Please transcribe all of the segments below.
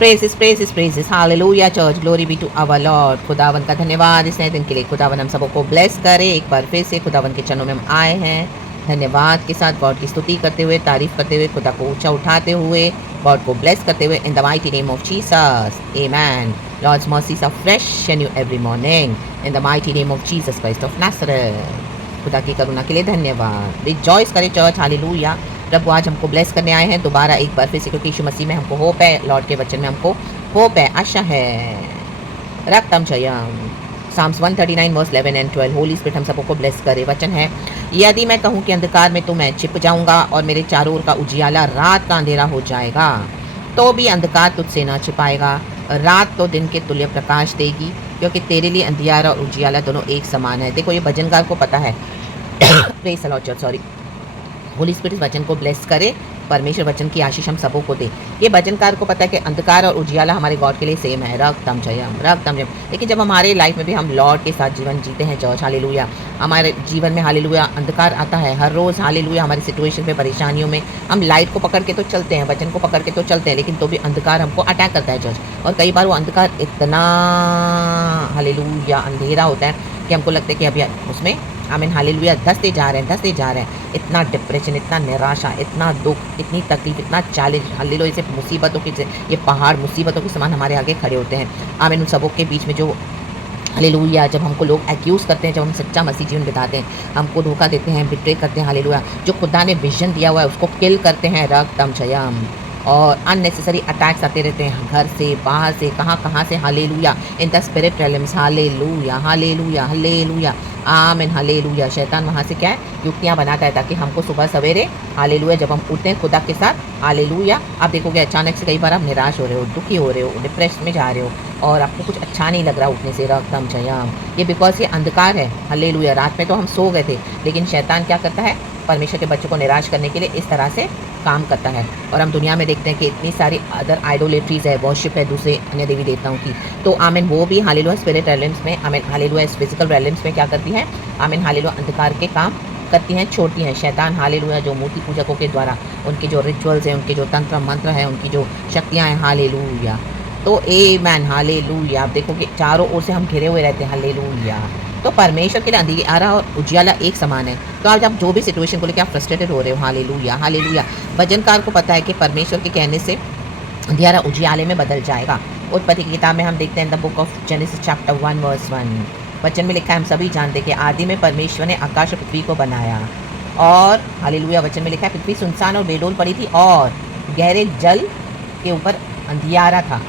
Praises hallelujah church, glory be to our Lord. खुदावन का धन्यवाद इस नए दिन के लिए। खुदावन हम सबको ब्लेस करे। एक बार फिर से खुदावन के चरणों में हम आए हैं धन्यवाद के साथ, गॉड की स्तुति करते हुए, तारीफ करते हुए, खुदा को ऊंचा उठाते हुए, गॉड को ब्लेस करते हुए, in the mighty name of Jesus amen. Lord's mercies are fresh and new every morning in the mighty name of Jesus Christ of Nazareth. खुदा की करुणा के लिए धन्यवाद। रिजॉइस करे चर्च, हालेलुया। प्रभु आज हमको ब्लेस करने आए हैं दोबारा एक बार फिर से, क्योंकि यीशु मसीह में हमको होप है, लॉर्ड के वचन में हमको होप है, आशा है। रक्तम जयम। Psalms 139 verse 11 and 12। Holy spirit हम सबको ब्लेस करे। वचन है, यदि मैं कहूँ कि अंधकार में तो मैं छिप जाऊंगा और मेरे चारों ओर का उजियाला रात का अंधेरा हो जाएगा, तो भी अंधकार तुझसे ना छिपाएगा। रात तो दिन के तुल्य प्रकाश देगी, क्योंकि तेरे लिए अंधियारा और उजियाला दोनों एक समान है। देखो ये भजनकार को पता है। Praise the Lord church, sorry. Holi spirit इस वचन को ब्लेस करे, परमेश्वर वचन की आशीष हम सबों को दे। ये भजनकार को पता है कि अंधकार और उजियाला हमारे गॉड के लिए सेम है। रक्तम जयम, रक्तम जयम। लेकिन जब हमारे लाइफ में भी हम लॉर्ड के साथ जीवन जीते हैं चर्च, हालेलुया, हमारे जीवन में हालेलुया अंधकार आता है हर रोज़, हालेलुया, हमारी सिचुएशन में, परेशानियों में हम लाइट को पकड़ के तो चलते हैं, वचन को पकड़ के तो चलते हैं, लेकिन तो भी अंधकार हमको अटैक करता है चर्च। और कई बार वो अंधकार इतना हालेलुया अंधेरा होता है कि हमको लगता है कि अभी उसमें आमीन हालेलुया धंसते जा रहे हैं। इतना डिप्रेशन, इतना निराशा, इतना दुख, इतनी तकलीफ, इतना चैलेंज, हालेलुया, से मुसीबतों के, ये पहाड़ मुसीबतों के समान हमारे आगे खड़े होते हैं। आमीन उन सबों के बीच में जो हालेलुया, जब हमको लोग एक्यूज़ करते हैं, जब हम सच्चा मसीह जीवन बिताते हैं, हमको धोखा देते हैं, बिट्रे करते हैं, हालेलुया, जो खुदा ने विजन दिया हुआ है उसको किल करते हैं, रक्तम जयम। और अननेसेसरी अटैक्स आते रहते हैं घर से, बाहर से, कहाँ से, hallelujah, in the spirit realms, hallelujah, hallelujah, hallelujah, आमीन, हालेलुया। शैतान वहाँ से क्या है, युक्तियाँ बनाता है ताकि हमको सुबह सवेरे, हालेलुया, जब हम उठते हैं खुदा के साथ, हालेलुया, आप देखोगे अचानक से कई बार आप निराश हो रहे हो, दुखी हो रहे हो, डिप्रेस में जा रहे हो और आपको कुछ अच्छा नहीं लग रहा उठने से, रक्तम जयम। ये बिकॉज ये अंधकार है, हालेलुया। रात में तो हम सो गए थे, लेकिन शैतान क्या करता है, परमेश्वर के बच्चों को निराश करने के लिए इस तरह से काम करता है। और हम दुनिया में देखते हैं कि इतनी सारी अदर आइडोलेट्रीज है, वर्शिप है दूसरे अन्य देवी देवताओं की, तो आमीन वो भी हालेलुया स्पिरिट रेलम्स में, आमीन हालेलुया फिजिकल रेलम्स में क्या करती है, आमीन हालेलुया अंधकार के काम करती हैं, छोड़ती हैं। शैतान हालेलुया जो मूर्ति पूजकों के द्वारा उनके जो रिचुअल्स हैं, उनके जो तंत्र मंत्र हैं, उनकी जो शक्तियाँ हैं, हालेलुया, तो आमेन, हालेलुया। आप देखो कि चारों ओर से हम घिरे हुए रहते हैं, हालेलुया। तो परमेश्वर के लिए अंधियारा और उजियाला एक समान है। तो आज आप जो भी सिचुएशन को लेकर आप फ्रस्ट्रेटेड हो रहे हो, हालेलुया, हालेलुया, भजनकार को पता है कि परमेश्वर के कहने से अंधियारा उजियाले में बदल जाएगा। उत्पत्ति की किताब में हम देखते हैं the book of Genesis chapter 1 verse 1, वचन में लिखा है, हम सभी जानते हैं कि आदि में परमेश्वर ने आकाश और पृथ्वी को बनाया। और हालेलुया वचन में लिखा है, पृथ्वी सुनसान और बेडोल पड़ी थी और गहरे जल के ऊपर अंधियारा था,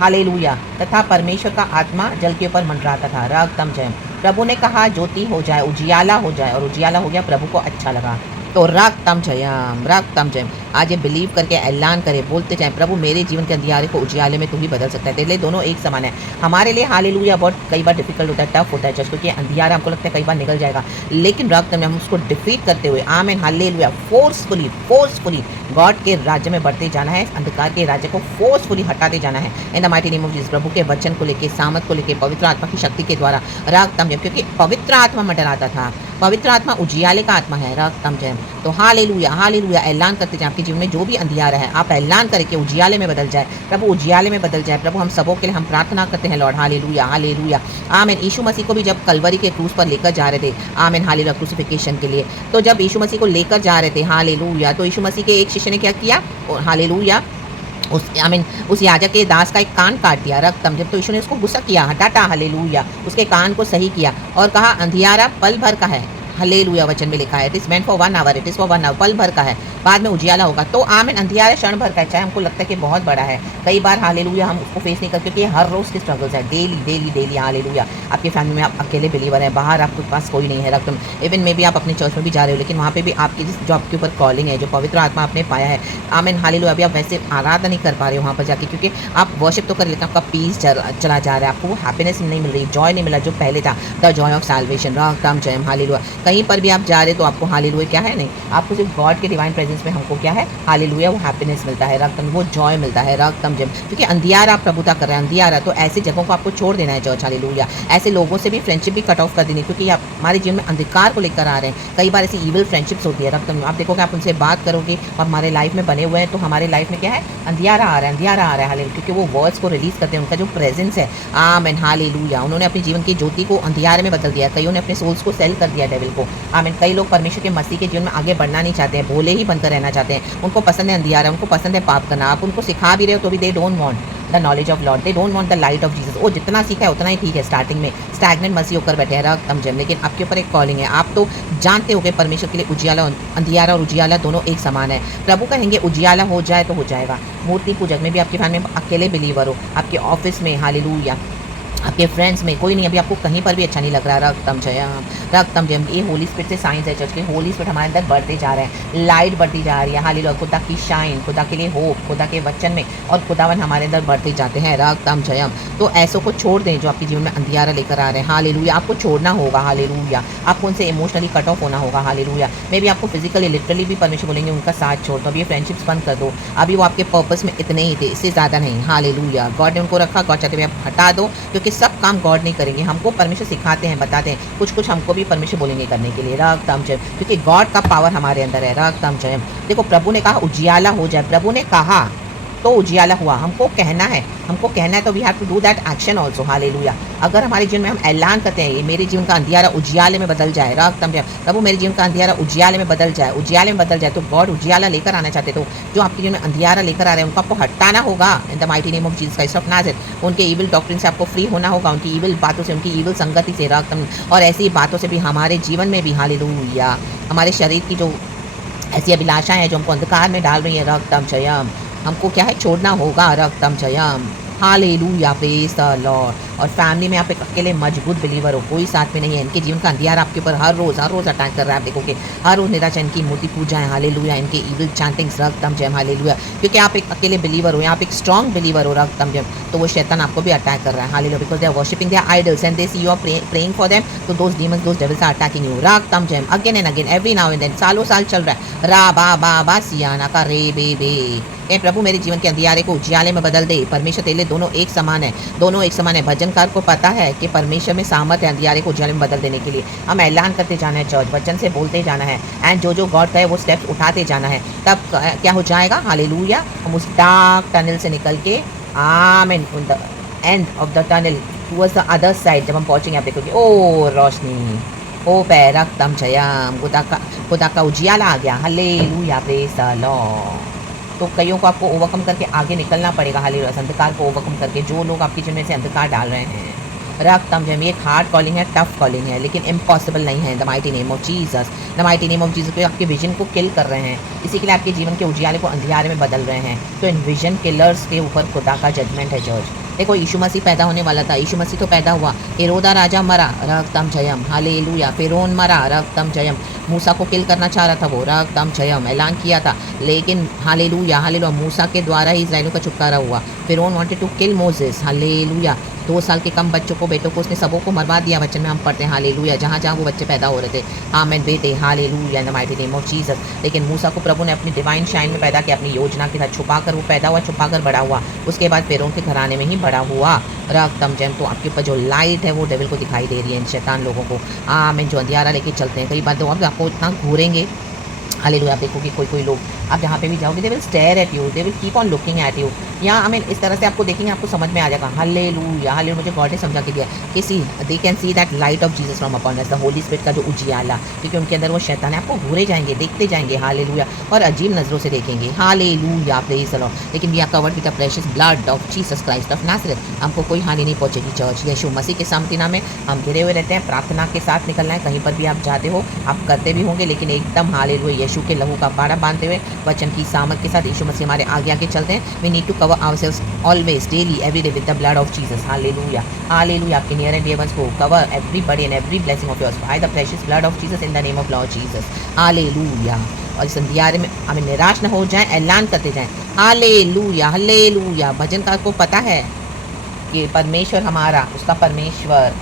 हालेलुया, तथा परमेश्वर का आत्मा जल के ऊपर मंडराता था, रक्तम जयम। प्रभु ने कहा ज्योति हो जाए, उजियाला हो जाए, और उजियाला हो गया, प्रभु को अच्छा लगा। तो रक्तम जयम, रक्तम जयम। आज ये बिलीव करके ऐलान करें, बोलते जाएं, प्रभु मेरे जीवन के अंधियारे को उजियाले में तू ही बदल सकता है। तेरे लिए दोनों एक समान है। हमारे लिए हालेलुया बहुत कई बार डिफिकल्ट होता है, टफ होता है जस्ट, क्योंकि अंधियारा हमको लगता है कई बार निकल जाएगा, लेकिन रक्त में हम उसको डिफीट करते हुए, आमीन हालेलुया, फोर्सफुली गॉड के राज्य में बढ़ते जाना है, अंधकार के राज्य को फोर्सफुली हटाते जाना है in the mighty name of Jesus. प्रभु के वचन को लेके, सामर्थ को लेके, पवित्र आत्मा की शक्ति के द्वारा, रक्तम जयम, क्योंकि पवित्र आत्मा मंडराता था, पवित्र आत्मा उजियाले का आत्मा है, रक्तम जयम। तो हालेलुया, हालेलुया, ऐलान करते जाए, आपके जीवन में जो भी अंधियारा है आप ऐलान करें कि उजियाले में बदल जाए, प्रभु उजियाले में बदल जाए। प्रभु हम सबों के लिए हम प्रार्थना करते हैं लॉर्ड, हालेलुया, हालेलुया, आमीन। यीशु मसीह को भी जब कलवरी के क्रूस पर लेकर जा रहे थे, आमीन हालेलुया, क्रूसिफिकेशन के लिए, तो जब यीशु मसीह को लेकर जा रहे थे, हालेलुया, तो यीशु मसीह के एक शिष्य ने क्या किया, हालेलुया, उस याजक के दास का एक कान काट दिया, रक्तम जब। तो यीशु ने उसको गुस्सा किया, हटाता, हालेलुया, उसके कान को सही किया और कहा अंधियारा पल भर का है, हालेलुया, वचन में लिखा है, it is meant for 1 hour, it is for 1 hour, पल भर का है, बाद में उजियाला होगा। तो आमीन, अंधियारा क्षण भर का है, चाहे हमको लगता है कि बहुत बड़ा है, कई बार हालेलुया हम उसको फेस नहीं करते, क्योंकि हर रोज़ के स्ट्रगल्स है, डेली, हालेलुया। आपकी फैमिली में आप अकेले बिलीवर हैं, बाहर आपके पास कोई नहीं है, रकम इवन में भी आप अपने चर्च में भी जा रहे हो, लेकिन वहाँ पे भी आपकी जो आपके ऊपर कॉलिंग है, जो पवित्र आत्मा आपने पाया है, आमीन हालेलुया, अभी आप वैसे आराधना नहीं कर पा रहे हो वहाँ पर जाके, क्योंकि आप वर्शिप तो कर, लेकिन आपका पीस चला जा रहा है, आपको वो हैप्पीनेस नहीं मिल रही, जॉय नहीं मिला जो पहले था, द जॉय ऑफ सैल्वेशन, रक्तम जयम, हालेलुया। कहीं पर भी आप जा रहे हो तो आपको हालेलुया क्या है नहीं, आपको सिर्फ गॉड के डिवाइन प्रेजेंस में हमको क्या है हालेलुया वो हैप्पीनेस मिलता है रक्तम, वो जॉय मिलता है रक्तम जम, क्योंकि अंधियारा आप प्रभुता कर रहे हैं अंधियारा, तो ऐसी जगहों को आपको छोड़ देना है चर्च हालेलुया। ऐसे लोगों से भी फ्रेंडशिप भी कट ऑफ कर देनी, क्योंकि आप हमारे जीवन में अंधकार को लेकर आ रहे हैं। कई बार ऐसी ईविल फ्रेंडशिप्स होती है रक्तम, आप देखोगे आप उनसे बात करोगे और हमारे लाइफ में बने हुए हैं, तो हमारे लाइफ में क्या है अंधियारा आ रहा है, अंधियारा आ रहा है हालेलुया, क्योंकि वो वर्ड्स को रिलीज करते हैं, उनका जो प्रेजेंस है आमेन हालेलुया, उन्होंने अपने जीवन की ज्योति को अंधियारे में बदल दिया, कईयों ने अपने सोल्स को सेल कर दिया डेविल को आमेन। कई लोग परमेश्वर के मसीह के जीवन में आगे बढ़ना नहीं चाहते हैं, भोले ही बनकर रहना चाहते हैं, उनको पसंद है अंधियारा, उनको पसंद है पाप करना, आप उनको सिखा भी रहे हो तो भी they don't want the knowledge of Lord, they don't want the light of Jesus. वो जितना सीखा है उतना ही ठीक है, स्टार्टिंग में स्टैग्नेंट मसीह होकर बैठे हैं रक्त जम, लेकिन आपके ऊपर एक कॉलिंग है, आप तो जानते होगे परमेश्वर के लिए उजियाला अंधियारा और उजियाला दोनों एक समान है। प्रभु कहेंगे उजियाला हो जाए तो हो जाएगा। मूर्ति पूजक में भी आपके फैमिली में अकेले बिलीवर हो, आपके ऑफिस में हालेलुया, आपके फ्रेंड्स में कोई नहीं, अभी आपको कहीं पर भी अच्छा नहीं लग रहा, रक्तम जयम रक्तम जयम, ये होली स्पिरिट से साइंस है चर्च के, होली स्पिरिट हमारे अंदर बढ़ते जा रहे हैं, लाइट बढ़ती जा रही है हालेलुया, खुदा की शाइन, खुदा के लिए होप, खुदा के वचन में और खुदावन हमारे अंदर बढ़ते जाते हैं रक्तम जयम। तो ऐसों को छोड़ दें जो आपके जीवन में अंधियारा लेकर आ रहे हैं हालेलुया, आपको छोड़ना होगा हालेलुया, आपको उनसे इमोशनली कट ऑफ होना होगा हालेलुया। मे भी आपको फिजिकली लिटरली भी परमेश्वर बोलेंगे उनका साथ छोड़ दो, अभी ये फ्रेंडशिप्स बंद कर दो, अभी वो आपके पर्पस में इतने ही थे, इससे ज़्यादा नहीं हालेलुया। गॉड ने उनको रखा, गॉड चाहते हुए आप हटा दो, क्योंकि सब काम गॉड नहीं करेंगे, हमको परमेश्वर सिखाते हैं बताते हैं, कुछ कुछ हमको भी परमेश्वर बोलेंगे करने के लिए रक्तम जयम, क्योंकि गॉड का पावर हमारे अंदर है रक्तम जयम। देखो प्रभु ने कहा उजियाला हो जाए, प्रभु ने कहा तो उजियाला हुआ, हमको कहना है, हमको कहना है, तो we have to do that action also hallelujah. अगर हमारे जीवन में हम ऐलान करते हैं ये मेरे जीवन का अंधियारा उजियाले में बदल जाए रक्तम जयम, प्रभु मेरे जीवन का अंधियारा उजियाले में बदल जाए, उजियाले में बदल जाए, तो गॉड उजियाला लेकर आना चाहते, तो जो आपके जीवन में अंधियारा लेकर आ रहे हैं उनको आपको हटाना होगा इन the mighty name of Jesus Christ of Nazareth. उनके ईविल डॉक्ट्रिन से आपको फ्री होना होगा, उनकी ईविल बातों से, उनकी ईविल संगति से रक्तम, और ऐसी बातों से भी हमारे जीवन में भी हालेलुया, हमारे शरीर की जो ऐसी अभिलाषाएं हैं जो हमको अंधकार में डाल रही है रक्तम जयम, हमको क्या है छोड़ना होगा रक्तम जयम हालेलुया प्रेज द लॉर्ड। और फैमिली में आप एक अकेले मजबूत बिलीवर हो, कोई साथ में नहीं है, इनके जीवन का अंधियारा आपके ऊपर हर रोज़ अटैक कर रहा है, आप देखोगे हर रोज़ निराशा, इनकी मूर्ति पूजा है हालेलुया, इनके ईविल चैंटिंग्स रक्तम जयम हालेलुया, क्योंकि आप एक अकेले बिलीवर हो, यहाँ आप एक स्ट्रॉन्ग बिलीवर हो रक्तम जयम, तो वो शैतान आपको भी अटैक कर रहा है hallelujah, because they are worshipping their idols and they see you are praying for them, तो those demons those devils are attacking you रक्तम जयम again and again every now and then, सालों साल चल रहा है रा बा बा सियाना का रे बे ए प्रभु मेरे जीवन के अंधियारे को उजियाले में बदल दे, परमेश्वर तेरे दोनों एक समान है, दोनों एक समान है। भजनकार को पता है कि परमेश्वर में सामर्थ है अंधियारे को उजियाले में बदल देने के लिए, हम ऐलान करते जाना है चर्च, वचन से बोलते जाना है, एंड जो जो गॉड कहे वो स्टेप्स उठाते जाना है, तब क्या हो जाएगा हालेलुया, हम उस डार्क टनल से निकल के amen on the end of the tunnel towards the other side जब हम पहुंचेंगे आप देखोगे ओ रोशनी ओ पैरक्तम जयम, खुदा का उजियाला आ गया हालेलुया प्रेज द लॉर्ड। तो कईयों को आपको ओवरकम करके आगे निकलना पड़ेगा हालेलुया, अंधकार को ओवरकम करके, जो लोग आपके जीवन में से अंधकार डाल रहे हैं रक्तम जयम, ये एक हार्ड कॉलिंग है, टफ कॉलिंग है, लेकिन इम्पॉसिबल नहीं है the mighty name of Jesus, the mighty name of Jesus, आपके विजन को किल कर रहे हैं, इसी के लिए आपके जीवन के उजियाले को अंधियारे में बदल रहे हैं, तो इन विजन किलर्स के ऊपर खुदा का जजमेंट है जज। देखो यीशु मसीह पैदा होने वाला था, यीशु मसीह तो पैदा हुआ, हेरोदा राजा मरा रक्तम जयम हालेलुया, फिरौन मरा रक्तम जयम, मूसा को किल करना चाह रहा था वो रक्तम जयम, ऐलान किया था, लेकिन हालेलुया हालेलुया मूसा के द्वारा ही इस्राएलियों का छुटकारा हुआ। फिरौन wanted to kill Moses hallelujah, 2 साल के कम बच्चों को, बेटों को उसने सबों को मरवा दिया, वचन में हम पढ़ते हैं हालेलुया, जहाँ जहाँ वो बच्चे पैदा हो रहे थे आमेन बेटे hallelujah in the mighty name of Jesus. लेकिन मूसा को प्रभु ने अपनी डिवाइन शाइन में पैदा किया, अपनी योजना के साथ छुपाकर वो पैदा हुआ, छुपाकर बड़ा हुआ, उसके बाद फिरौन के घराने में ही बड़ा हुआ रक्तम जयम। तो आपके ऊपर जो लाइट है वो डेविल को दिखाई दे रही है, इन शैतान लोगों को आमेन जो अंधियारा लेके चलते हैं, कई बार तो अब आपको इतना घूरेंगे हालेलुया, आप देखोगे कोई लोग आप जहाँ पे भी जाओगे they will stare at you, they will keep on looking at you, या आई मीन इस तरह से आपको देखेंगे, आपको समझ में आ जाएगा हालेलुया हालेलुया, मुझे गॉड ने समझा के दिया कि see they can see that light of Jesus from upon us, the holy spirit का जो उजियाला, क्योंकि उनके अंदर वो शैतान है, आपको घूरे जाएंगे, देखते जाएंगे हालेलुया, और अजीब नजरों से देखेंगे हालेलुया प्रेज द लॉर्ड। लेकिन we are covered with the precious blood of Jesus Christ of Nazareth, हमको कोई हानि नहीं पहुंचेगी चर्च, यीशु मसीह के सामर्थ्य में हम घिरे हुए रहते हैं, प्रार्थना के साथ निकलना है, कहीं पर भी आप जाते हो आप करते भी होंगे, लेकिन एकदम हालेलुया यीशु के लहू का बाड़ा बांधते हुए वचन की सामर्थ के साथ यीशु मसीह हमारे आगे आगे चलते हैं। We need to cover ourselves always daily every day with the blood of Jesus hallelujah hallelujah. आपके नियर एंड डियर वंस को cover everybody and every blessing of yours by the precious blood of Jesus in the name of Lord Jesus hallelujah. और इस अंधियारे में हमें निराश न हो जाए, ऐलान करते जाएं हालेलुया हालेलुया। भजनकार को पता है कि परमेश्वर हमारा, उसका परमेश्वर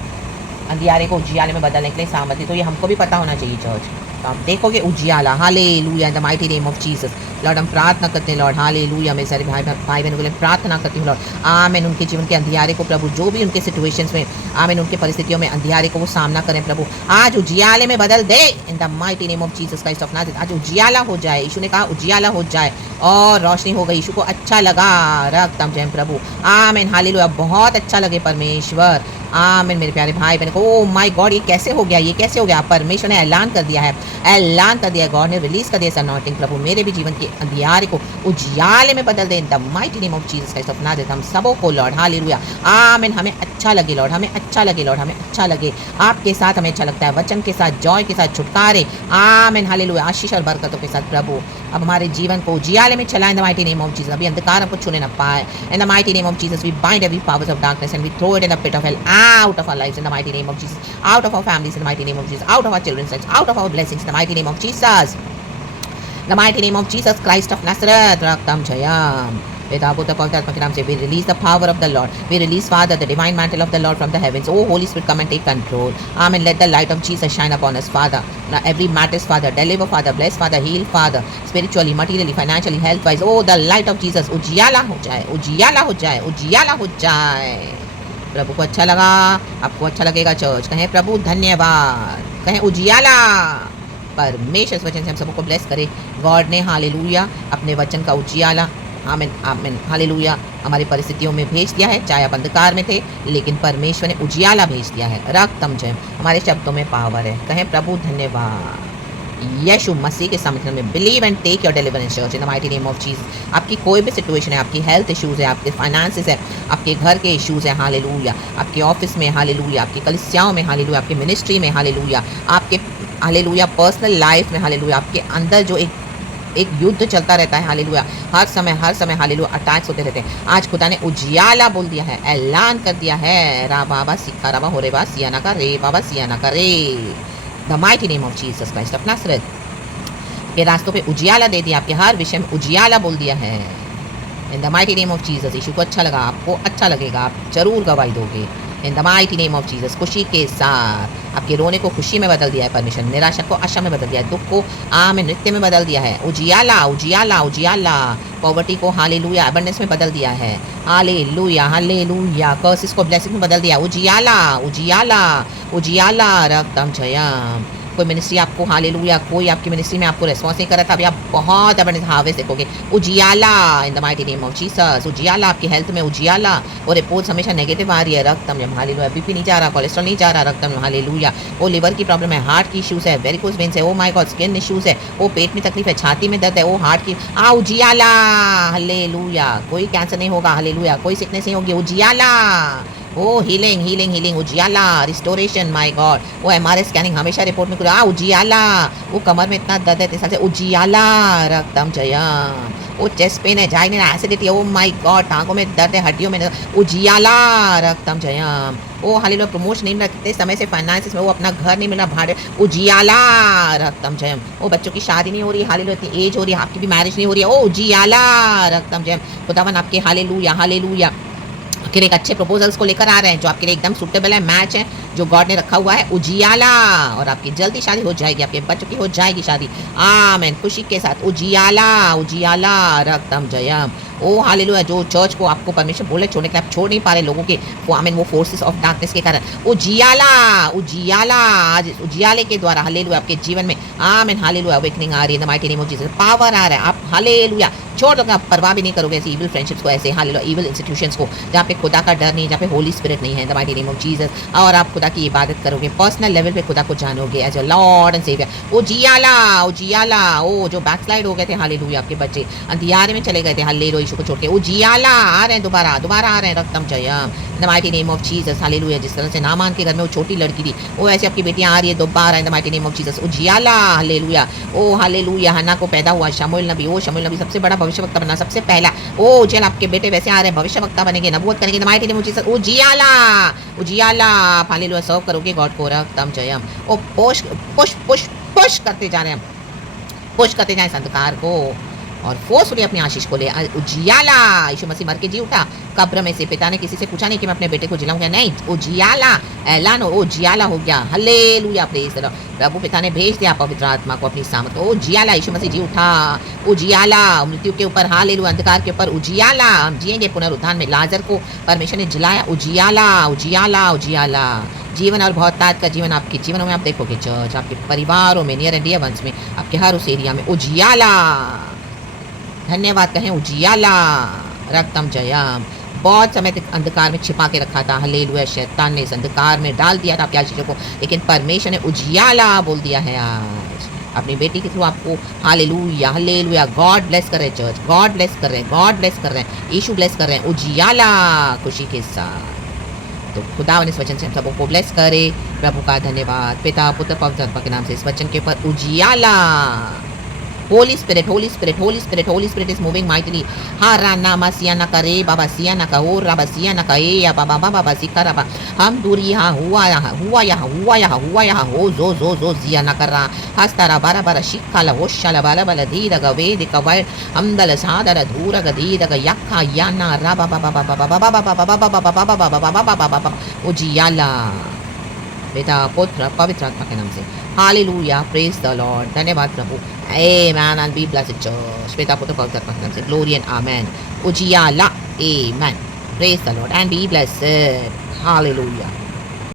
अंधियारे को उजियाले में बदलने के लिए सामर्थ्य, तो ये हमको भी पता होना चाहिए चर्च। तो आप देखोगे उजियाला, hallelujah, in the mighty name of Jesus. Lord हम प्रार्थना करते हैं लॉर्ड, हालेलुया, मेरे सारे भाई बहनों के लिए प्रार्थना करती हूँ लॉर्ड, आमीन, उनके जीवन के अंधियारे को प्रभु, जो भी उनके सिचुएशंस में, आमीन, उनके परिस्थितियों में अंधियारे को वो सामना करें प्रभु, आज उजियाले में बदल दे in the mighty name of Jesus Christ of Nazareth. आज उजियाला हो जाए, यीशु ने कहा उजियाला हो जाए और रोशनी हो गई, यीशु को अच्छा लगा, रखतम जय प्रभु, आमीन, हालेलुया, बहुत अच्छा लगे परमेश्वर, आमीन। मेरे प्यारे भाई बहन को, ओ माय गॉड, ये कैसे हो गया, ये कैसे हो गया, परमेश्वर ने ऐलान कर दिया है, ऐलान कर दिया है, गॉड ने रिलीज कर दिया अनॉइंटिंग प्रभु, मेरे भी जीवन के अंधियारे को उजियाले में बदल दे in the mighty name of Jesus Christ of Nazareth. हम सबों को लॉर्ड, हालेलुया, आमीन, हमें अच्छा लगे लॉर्ड, हमें अच्छा लगे लॉर्ड, हमें अच्छा लगे आपके साथ, हमें अच्छा लगता है वचन के साथ, जॉय के साथ, छुटकारे, आमीन, हालेलुया, आशीष और बरकतों के साथ प्रभु अब हमारे जीवन को उजियाले में चलाएं in the mighty name of Jesus. अभी अंधकार हमको छूने ना पाए in the mighty name of Jesus. We bind every powers of darkness and we throw it in the pit of hell out of our lives in the mighty name of Jesus, out of our families in the mighty name of Jesus, out of our childrens lives, out of our blessings in the mighty name of Jesus, the mighty name of Jesus Christ of Nazareth, Raktam Jayam. We release the power of the Lord. We release, Father, the divine mantle of the Lord from the heavens. Oh, Holy Spirit, come and take control. Amen. Let the light of Jesus shine upon us, Father. Now, every matters, Father. Deliver, Father. Bless, Father. Heal, Father. Spiritually, materially, financially, health-wise. Oh, the light of Jesus. उजियाला हो जाए, उजियाला हो जाए, उजियाला हो जाए। प्रभु को अच्छा लगा, आपको अच्छा लगेगा चर्च। कहें प्रभु धन्यवाद, कहें उजियाला। परमेश्वर इस वचन से हम सबको ब्लेस करे। गॉड ने हालेलुया अपने वचन का उजियाला, आमीन आमीन, हालेलुया, हमारी परिस्थितियों में भेज दिया है। चाहे आप अंधकार में थे, लेकिन परमेश्वर ने उजियाला भेज दिया है। रक्तम जय, हमारे शब्दों में पावर है। कहें प्रभु धन्यवाद। यीशु मसीह के समर्थन में believe and take your deliverance church in the mighty name of Jesus. आपकी कोई भी सिचुएशन है, आपकी हेल्थ इश्यूज है, आपके फाइनेंसेस है, आपके घर के इश्यूज है, हालेलुया, आपके ऑफिस में, हालेलुया, आपकी कलीसियाओं में, हालेलुया, आपके मिनिस्ट्री में, हालेलुया, आपके हालेलुया पर्सनल लाइफ में, हालेलुया, आपके अंदर जो एक युद्ध चलता रहता है, हालेलुया, हर समय हालेलुया अटैक्स होते रहते हैं। आज खुदा ने उजियाला बोल दिया है, ऐलान कर दिया है। रा बाबा सिखा राबा हो रे बा सियाना का रे बाबा सियाना का रे, the mighty name of Jesus Christ of Nazareth के रास्तों पे उजियाला दे दिया, आपके हर विषय में उजियाला बोल दिया है in the mighty name of Jesus. यीशु को अच्छा लगा, आपको अच्छा लगेगा, आप जरूर गवाही दोगे इन the mighty name of Jesus. खुशी के साथ आपके रोने को खुशी में बदल दिया है परमेश्वर, निराशा को आशा में बदल दिया है, दुख को में नृत्य में बदल दिया है। उजियाला उजियाला उजियाला, पॉवर्टी को हालेलुया एबंडेंस में बदल दिया है, हालेलुया हालेलुया, कर्सेस को ब्लेसिंग में बदल दिया। उजियाला उजियाला उजियाला, रक्तम जयम। कोई मिनिस्ट्री आपको हालेलुया, कोई आपकी मिनिस्ट्री में आपको रेस्पॉन्स नहीं कर रहा था, अभी आप बहुत एबंडेंस हार्वेस्ट देखोगे। उजियाला इन the mighty name of Jesus. उजियाला आपकी हेल्थ में, उजियाला, और रिपोर्ट्स हमेशा नेगेटिव आ रही है, रक्तम जयम, हालेलुया, बीपी नहीं जा रहा, कोलेस्ट्रॉल नहीं जा रहा, रक्तम जयम, हालेलुया। वो लिवर की प्रॉब्लम है, हार्ट की इश्यूज है, वेरिकोज वेन्स है, oh my God, skin issues है, वो पेट में तकलीफ है, छाती में दर्द है, वो हार्ट की उजियाला, हालेलुया, कोई कैंसर नहीं होगा, हालेलुया, कोई सिकनेस नहीं होगी, उजियाला। ओ हीलिंग हीलिंग हीलिंग, उजियाला, रिस्टोरेशन, माय गॉड, वो एमआरआई स्कैनिंग हमेशा रिपोर्ट में खुला, उजियाला। वो कमर में इतना दर्द है, इतने साल से, उजियाला, रक्तम जयम। वो चेस्ट पेन है, जाइने एसिडिटी है, ओ माय गॉड, टांगों में दर्द है, हड्डियों में, उजियाला, रक्तम जयम। वो हालेलुया, प्रमोशन नहीं मिला कितने समय से, फाइनेंसिस में वो अपना घर नहीं मिला, भाड़े, उजियाला, रक्तम जयम। वो बच्चों की शादी नहीं हो रही, हालेलुया, इतनी एज हो रही है, आपकी भी मैरिज नहीं हो रही है, ओ उजियाला, रक्तम जयम। खुदावन आपके हालेलुया हालेलुया आपके लिए एक अच्छे प्रपोजल्स को लेकर आ रहे हैं, जो आपके लिए एकदम सूटेबल है, मैच है, जो गॉड ने रखा हुआ है, उजियाला। और आपकी जल्दी शादी हो जाएगी, आपके बच्चों की हो जाएगी शादी, आमीन, खुशी के साथ, उजियाला उजियाला, रक्तम जयम। ओ हालेलुया, जो चर्च को आपको परमिशन बोले छोड़ने के लिए आप छोड़ नहीं पा रहे लोगों के, वो आमीन, वो फोर्सेस ऑफ डार्कनेस के कारण, उजियाला उजियाला, आज उजियाले के द्वारा हालेलुया आपके जीवन में, आमीन, हालेलुया, अवेकनिंग आ रही है, the mighty name of Jesus. Power आ रहा है, आप हालेलुया छोड़ दोगे, आप परवाह भी नहीं करोगे ऐसी इविल फ्रेंडशिप्स को, ऐसे हालेलुया इविल इंस्टीट्यूशंस को, जहाँ पे खुदा का डर नहीं है, जहाँ पे होली स्पिरिट नहीं है, the mighty name of Jesus. और आप खुदा की इबादत करोगे, पर्सनल लेवल पे खुदा को जानोगे as a Lord and saviour. उजियाला उजियाला, ओ जो बैकस्लाइड हो गए थे, हालेलुया, आपके बच्चे अंधियारे में चले गए थे, हालेलुया, यीशु को छोड़ के, उजियाला आ रहे हैं, दोबारा दोबारा आ रहे हैं, रक्तम जयम, the mighty name of Jesus, hallelujah. जिस तरह से नामान के घर में वो छोटी लड़की थी, वो ऐसे आपकी बेटियां आ रही है, दोबारा इन the mighty name of Jesus, उजियाला, हालेलुया। ओ हालेलुया, हन्ना को पैदा हुआ शमूएल नबी, ओ शमूएल नबी सबसे बड़ा भविष्यवक्ता बना, सबसे पहला। ओ उजियाला, आपके बेटे वैसे आ रहे हैं, भविष्यवक्ता बनेंगे, नबूवत करेंगे, the mighty name of Jesus, उजियाला उजियाला, हालेलुया, सर्व करोगे गॉड को, रक्तम जयम। ओ पुश पुश पुश पुश करते जा रहे हैं, पुश करते जाएं अंधकार को, और फोर्सफुली अपनी आशीष को ले उजियाला। यीशु मसीह मर के जी उठा कब्र में से। पिता ने किसी से पूछा नहीं कि मैं अपने बेटे को जिलाऊंगा, नहीं, उजियाला, ऐलान उजियाला हो गया। Hallelujah, praise the Lord. प्रभु पिता ने भेज दिया पवित्र आत्मा को, अपनी सामर्थ को। उजियाला, यीशु मसीह जी उठा, उजियाला मृत्यु के ऊपर, हालेलुया, अंधकार के ऊपर उजियाला। हम जिएंगे पुनरुत्थान में। लाजर को परमेश्वर ने जिलाया, उजियाला, उजियाला, उजियाला। जीवन और बहुतायत का जीवन आपके जीवनों में आप देखोगे चर्च, आपके परिवारों में, नियर एंड डियर वंस में, आपके हर उस एरिया में उजियाला। धन्यवाद कहें, उजियाला, रक्तम जयम। बहुत समय तक अंधकार में छिपा के रखा था, हालेलुया, शैतान ने इस अंधकार में डाल दिया था आपकी आशीषों को, लेकिन परमेश्वर ने उजियाला बोल दिया है आज अपनी बेटी के थ्रू आपको। Hallelujah, hallelujah. गॉड ब्लेस कर रहे हैं चर्च, गॉड ब्लेस कर रहे हैं, गॉड ब्लेस कर रहे हैं, यीशु ब्लेस कर रहे हैं, उजियाला, खुशी के साथ। तो खुदा इस वचन से हम सबको ब्लेस करे। प्रभु का धन्यवाद, पिता पुत्र पवित्र आत्मा के नाम से इस वचन के ऊपर उजियाला। Holy Spirit, Holy Spirit, Holy Spirit, Holy Spirit is moving mightily. Harana masiana kare baba siana ka ora basiana ka e baba baba sikara ba. हम दूरी यहाँ हुआ यहाँ हुआ यहाँ हुआ यहाँ हुआ यहाँ हो जो जिया न कर रहा हस्तरा बारा बारा शिक्काला होशाला बाला बाला धीरग वेदिक वै हमदल सादर धूरग धीरग यक्खा याना रा बाबा बाबा बाबा बाबा बाबा बाबा बाबा बाबा बाबा बाबा बाबा बाबा उजियाला। पिता पुत्र पवित्र आत्मा के नाम से, हालेलुया, प्रेज द लॉर्ड। धन्यवाद प्रभु, आमेन, एंड बी ब्लेस्ड चर्च। पिता पुत्र पवित्र आत्मा के नाम से, ग्लोरी एंड आमेन, उजियाला, amen, praise the Lord and be blessed, hallelujah.